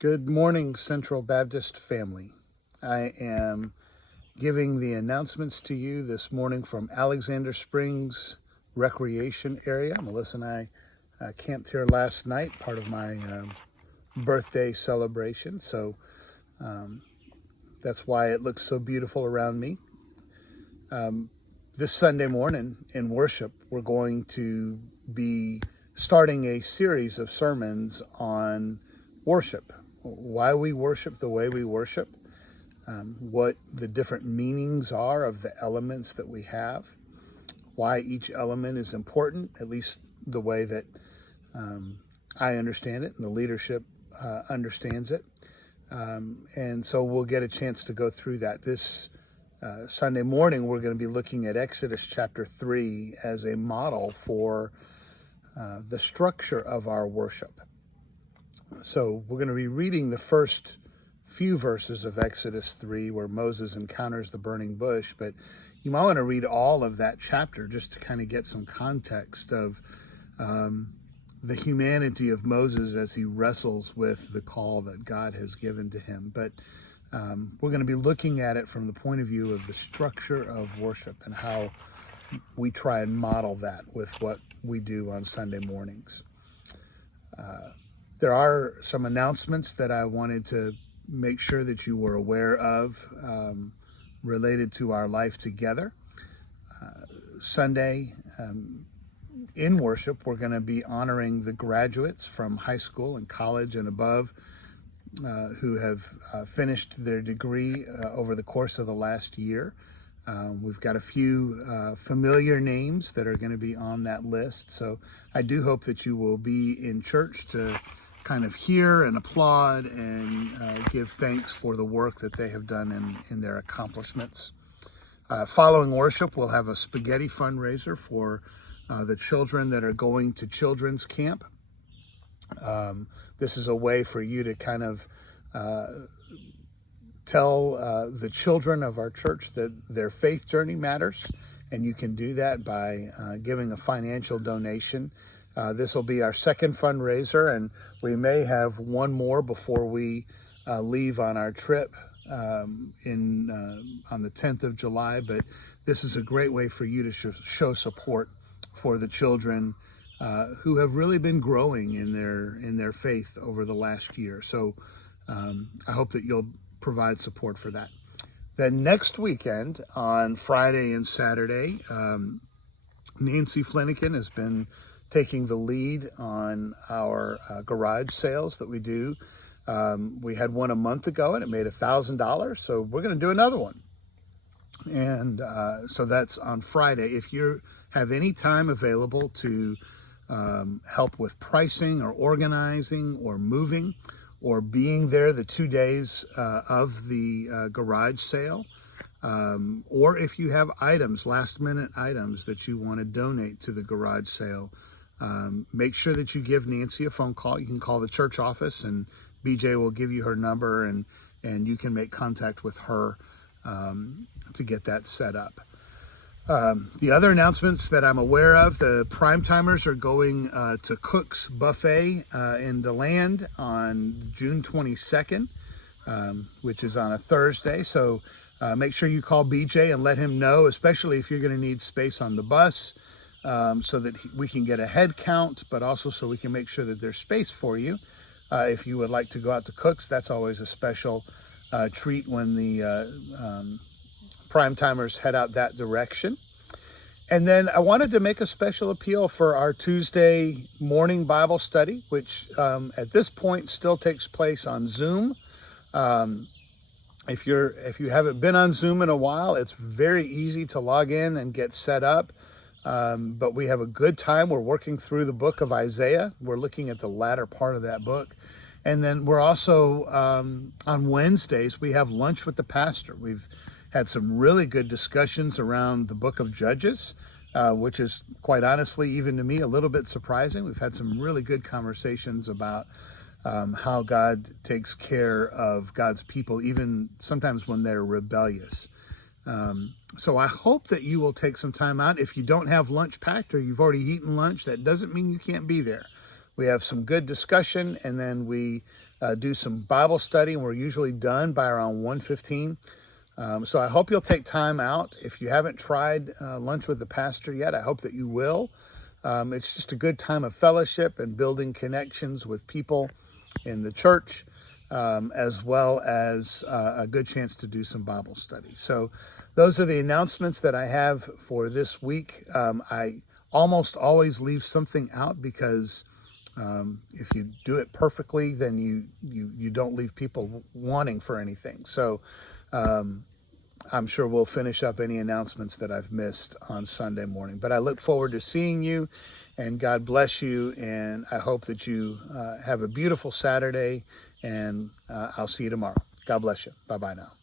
Good morning, Central Baptist family. I am giving the announcements to you this morning from Alexander Springs Recreation Area. Melissa and I camped here last night, part of my birthday celebration. So that's why it looks so beautiful around me. This Sunday morning in worship, we're going to be starting a series of sermons on worship, why we worship the way we worship, what the different meanings are of the elements that we have, why each element is important, at least the way that I understand it and the leadership understands it. And so we'll get a chance to go through that. This Sunday morning, we're going to be looking at Exodus chapter 3 as a model for the structure of our worship. So we're going to be reading the first few verses of Exodus 3 where Moses encounters the burning bush, but you might want to read all of that chapter just to kind of get some context of the humanity of Moses as he wrestles with the call that God has given to him. But we're going to be looking at it from the point of view of the structure of worship and how we try and model that with what we do on Sunday mornings. There are some announcements that I wanted to make sure that you were aware of related to our life together. Sunday, in worship, we're going to be honoring the graduates from high school and college and above who have finished their degree over the course of the last year. We've got a few familiar names that are going to be on that list. So I do hope that you will be in church to kind of hear and applaud and give thanks for the work that they have done in their accomplishments. Following worship, we'll have a spaghetti fundraiser for the children that are going to children's camp. This is a way for you to kind of tell the children of our church that their faith journey matters, and you can do that by giving a financial donation. This will be our second fundraiser, and we may have one more before we leave on our trip on the 10th of July, but this is a great way for you to show support for the children who have really been growing in their faith over the last year. So I hope that you'll provide support for that. Then next weekend on Friday and Saturday, Nancy Flanagan has been taking the lead on our garage sales that we do. We had one a month ago and it made $1,000, so we're going to do another one. And so that's on Friday. If you have any time available to help with pricing or organizing or moving or being there the 2 days of the garage sale, or if you have items, last minute items that you want to donate to the garage sale, make sure that you give Nancy a phone call. You can call the church office and BJ will give you her number and you can make contact with her to get that set up. The other announcements that I'm aware of, the prime timers are going to Cook's Buffet in DeLand on June 22nd, which is on a Thursday. So make sure you call BJ and let him know, especially if you're going to need space on the bus, so that we can get a head count, but also so we can make sure that there's space for you. If you would like to go out to Cook's, that's always a special treat when the prime timers head out that direction. And then I wanted to make a special appeal for our Tuesday morning Bible study, which at this point still takes place on Zoom. If you haven't been on Zoom in a while, it's very easy to log in and get set up. But we have a good time. We're working through the book of Isaiah. We're looking at the latter part of that book. And then we're also, on Wednesdays, we have lunch with the pastor. We've had some really good discussions around the book of Judges, which is quite honestly, even to me, a little bit surprising. We've had some really good conversations about how God takes care of God's people, even sometimes when they're rebellious. So I hope that you will take some time out. If you don't have lunch packed or you've already eaten lunch, that doesn't mean you can't be there. we have some good discussion, and then we do some Bible study, and we're usually done by around 1:15. So I hope you'll take time out. If you haven't tried lunch with the pastor yet, I hope that you will. It's just a good time of fellowship and building connections with people in the church, as well as a good chance to do some Bible study. So those are the announcements that I have for this week. I almost always leave something out because if you do it perfectly, then you don't leave people wanting for anything. So I'm sure we'll finish up any announcements that I've missed on Sunday morning. But I look forward to seeing you, and God bless you, and I hope that you have a beautiful Saturday, and I'll see you tomorrow. God bless you. Bye-bye now.